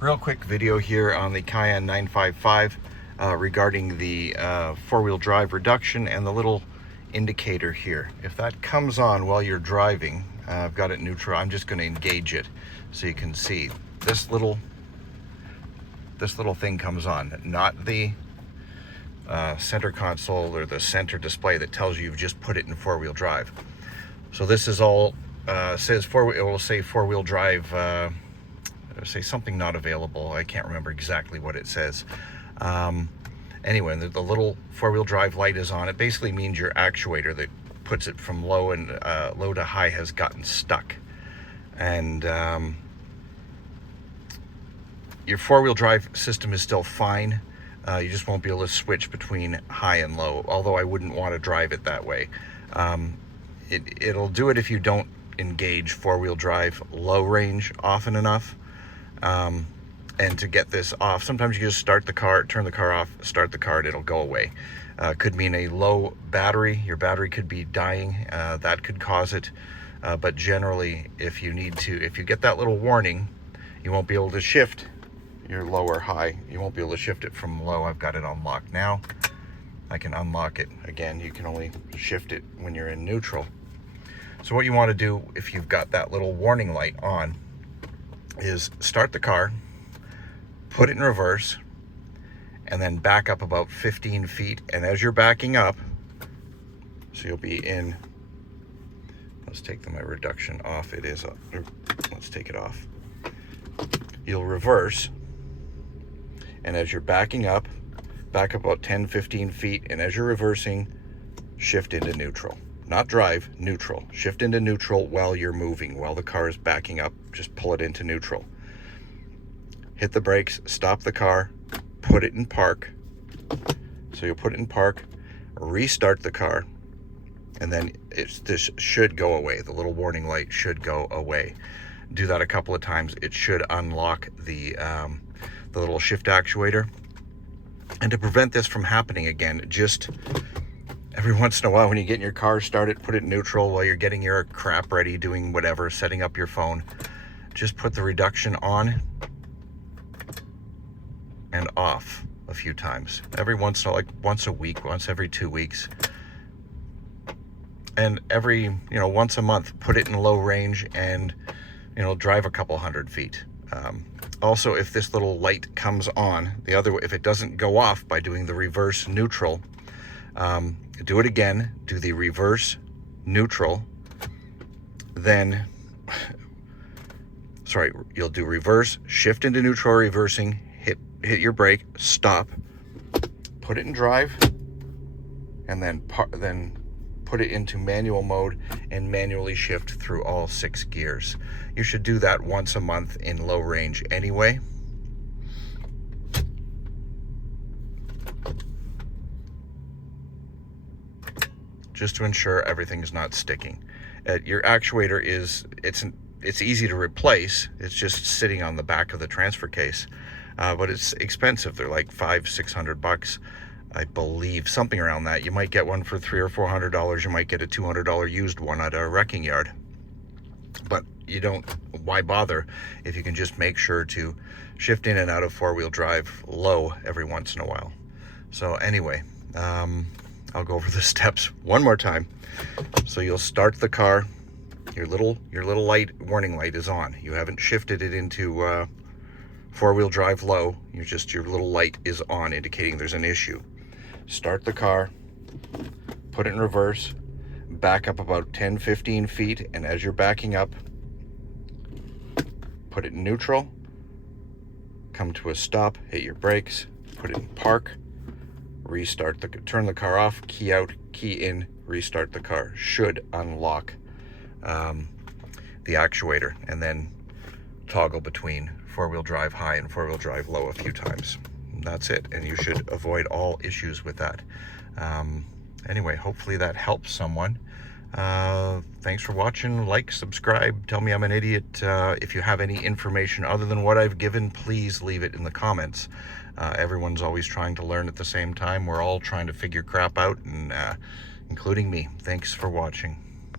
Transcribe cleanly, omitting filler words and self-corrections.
Real quick video here on the Cayenne 955 regarding the four-wheel drive reduction and the little indicator here. If that comes on while you're driving, I've got it neutral. I'm just going to engage it so you can see this little thing comes on, not the center console or the center display that tells you you've just put it in four-wheel drive. So this is all says it will say four-wheel drive. Say something not available. I can't remember exactly what it says. Anyway, the little four-wheel drive light is on. It basically means your actuator that puts it from low to high has gotten stuck, and your four-wheel drive system is still fine. You just won't be able to switch between high and low, although I wouldn't want to drive it that way. It'll do it if you don't engage four-wheel drive low range often enough. And to get this off, sometimes you just start the car, turn the car off, start the car, and it'll go away. Could mean a low battery. Your battery could be dying. That could cause it. But generally, if you get that little warning, you won't be able to shift your low or high. You won't be able to shift it from low. I've got it unlocked now. I can unlock it. Again, you can only shift it when you're in neutral. So what you want to do if you've got that little warning light on is start the car, put it in reverse, and then back up about 15 feet. And as you're backing up, so you'll be in, let's take my reduction off. It is, let's take it off. You'll reverse, and as you're backing up, back up about 10-15 feet, and as you're reversing, shift into neutral. Not drive, neutral. Shift into neutral while you're moving. While the car is backing up, just pull it into neutral. Hit the brakes, stop the car, put it in park. So you'll put it in park, restart the car, and then this should go away. The little warning light should go away. Do that a couple of times. It should unlock the little shift actuator. And to prevent this from happening again, just every once in a while when you get in your car, start it, put it in neutral while you're getting your crap ready, doing whatever, setting up your phone. Just put the reduction on and off a few times. Every once in a while, like once a week, once every 2 weeks. And every, once a month, put it in low range and, drive a couple hundred feet. Also, if this little light comes on, if it doesn't go off by doing the reverse neutral, do it again, do the reverse neutral, then, you'll do reverse, shift into neutral, reversing, hit your brake, stop, put it in drive, and then put it into manual mode and manually shift through all 6 gears. You should do that once a month in low range anyway. Just to ensure everything's not sticking. Your actuator it's easy to replace. It's just sitting on the back of the transfer case, but it's expensive. They're like $500-600, I believe, something around that. You might get one for $300 or $400. You might get a $200 used one at a wrecking yard. But why bother if you can just make sure to shift in and out of four-wheel drive low every once in a while. So anyway, I'll go over the steps one more time. So you'll start the car. Your little warning light is on. You haven't shifted it into four-wheel drive low. Your little light is on, indicating there's an issue. Start the car, put it in reverse, back up about 10-15 feet, and as you're backing up, put it in neutral, come to a stop, hit your brakes, put it in park, turn the car off, key out, key in, restart the car. Should unlock the actuator, and then toggle between four-wheel drive high and four-wheel drive low a few times. That's it, and you should avoid all issues with that. Anyway, hopefully that helps someone. Thanks for watching. Like, subscribe, tell me I'm an idiot. If you have any information other than what I've given, please leave it in the comments. Everyone's always trying to learn at the same time. We're all trying to figure crap out, and including me. Thanks for watching.